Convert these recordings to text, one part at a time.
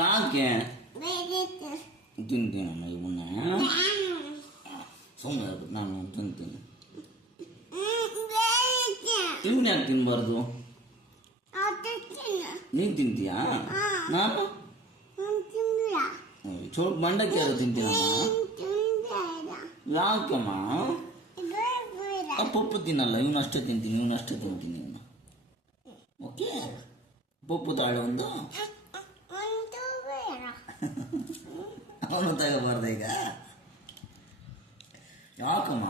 ಯಾಕೆ ತಿಂತೀನಮ್ಮ ಇವನ್ನ ಸುಮ್ಮನೆ ನಾನು ತಿಂತೀನಿ. ಇವನ್ನ ಯಾಕೆ ತಿನ್ಬಾರ್ದು? ನೀನು ತಿಂತೀಯಾ? ನಾನು ಸ್ವಲ್ಪ ಮಂಡಕ್ಕಿ ಯಾರು ತಿಂತೀನಮ್ಮ. ಯಾಕಮ್ಮ? ಪಪ್ಪು ತಿನ್ನಲ್ಲ, ಇವನಷ್ಟೇ ತಿಂತೀನಿ, ಇವನಷ್ಟೇ ತಿಂತೀನಿ ಇವನು. ಓಕೆ, ಪಪ್ಪು ತಾಳೆ ಒಂದು ಅವನು ತಗೋಬಾರ್ದ ಈಗ? ಯಾಕಮ್ಮ?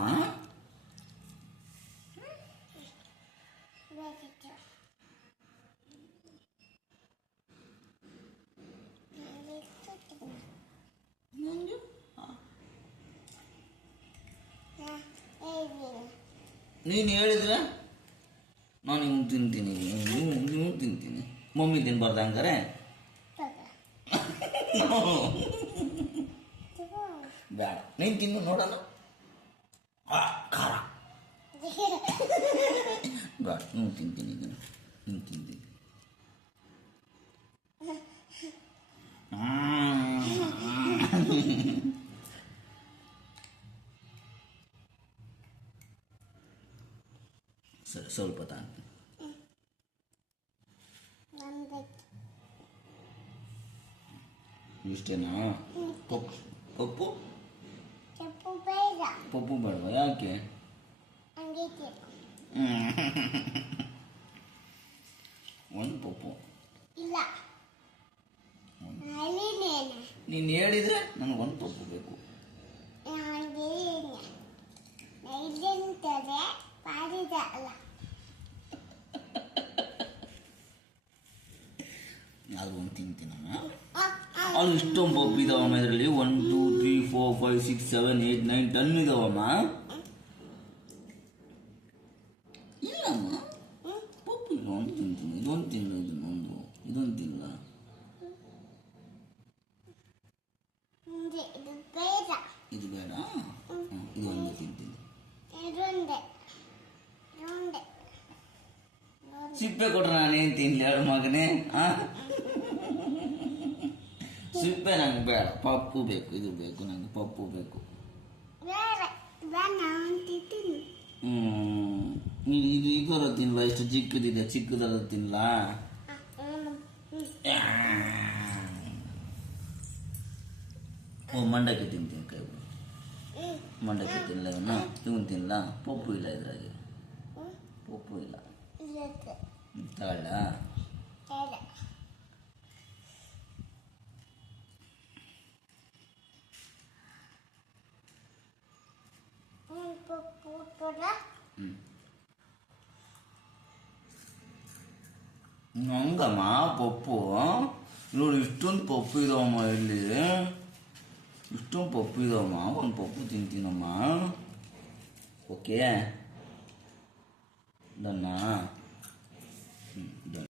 ನೀನು ಹೇಳಿದ್ರೆ ನಾನು ಇವನು ತಿಂತೀನಿ, ನೀವು ತಿಂತೀನಿ. ಮಮ್ಮಿ ತಿನ್ಬಾರ್ದ ಹಂಗಾರೆ? ಬೇಡ, ನೀನು ತಿನ್ನು ನೋಡೋಣ. ಖಾರ ಬೇಡ, ನೀವು ತಿಂತೀನಿ, ನೀವು ತಿಂತೀನಿ. ಸರಿ, ಸ್ವಲ್ಪ ತಾಂತೀನಿ. ಇಷ್ಟೇನಾ? ಪಪ್ಪು ಪಪ್ಪು ಬೇಡವಾ? ಯಾಕೆ? ಒಂದು ಪಪ್ಪು ಇಲ್ಲ. ನೀನು ಹೇಳಿದ್ರೆ ನನಗೊಂದು ಪಪ್ಪು ಬೇಕು. ಅದು ಒಂದು ತಿಂತೀನಮ್ಮ. ಅದು ಇಷ್ಟೊಂದು ಪಪ್ಪು ಇದಾವಮ್ಮ ಇದರಲ್ಲಿ. 1 2 3 4 5 6 7 8 9 10 ಇದಾವಮ್ಮ. ಇಲ್ಲಮ್ಮ, ಪಪ್ಪು ಇದೊಂದು ತಿಂತೀನಿ, ಇದೊಂದು ತಿನ್ನ, ಇದೊಂದು ತಿನ್ನ. ಇದು ಬೇಡ, ಇದೊಂದು ತಿಂತೀನಿ. ಸಿಪ್ಪೆ ಕೊಟ್ರೆ ನಾನೇನು ತಿನ್ಲಿ ಹೇಳು ಮಗನೇ? ಸಿಪ್ಪೆ ನಂಗೆ ಬೇಡ, ಪಪ್ಪು ಬೇಕು, ಇದು ಬೇಕು ನಂಗೆ, ಪಪ್ಪು ಬೇಕು. ಇದು ಇದರ ತಿನ್ಲ, ಇಷ್ಟು ಚಿಕ್ಕದಿದೆ, ಚಿಕ್ಕದರ ತಿನ್ಲ. ಓ, ಮಂಡಕ್ಕಿ ತಿಂತೀನಿ, ಕೈ ಮಂಡಕ್ಕಿ ತಿನ್ನಲ ಇವನು ತಿನ್ನಲ. ಪಪ್ಪು ಇಲ್ಲ ಇದ್ರಾಗೆ, ಪಪ್ಪು ಇಲ್ಲ. ತಗೊಳ್ಳ? ಹಂಗಮ್ಮ ಪಪ್ಪು ನೋಡಿ, ಇಷ್ಟೊಂದು ಪಪ್ಪು ಇದಾವಮ್ಮ ಇಲ್ಲಿ, ಇಷ್ಟೊಂದು ಪಪ್ಪು ಇದಾವಮ್ಮ. ಒಂದು ಪಪ್ಪು ತಿಂತೀನಮ್ಮ. ಓಕೆ, ಡನ್ನಾ?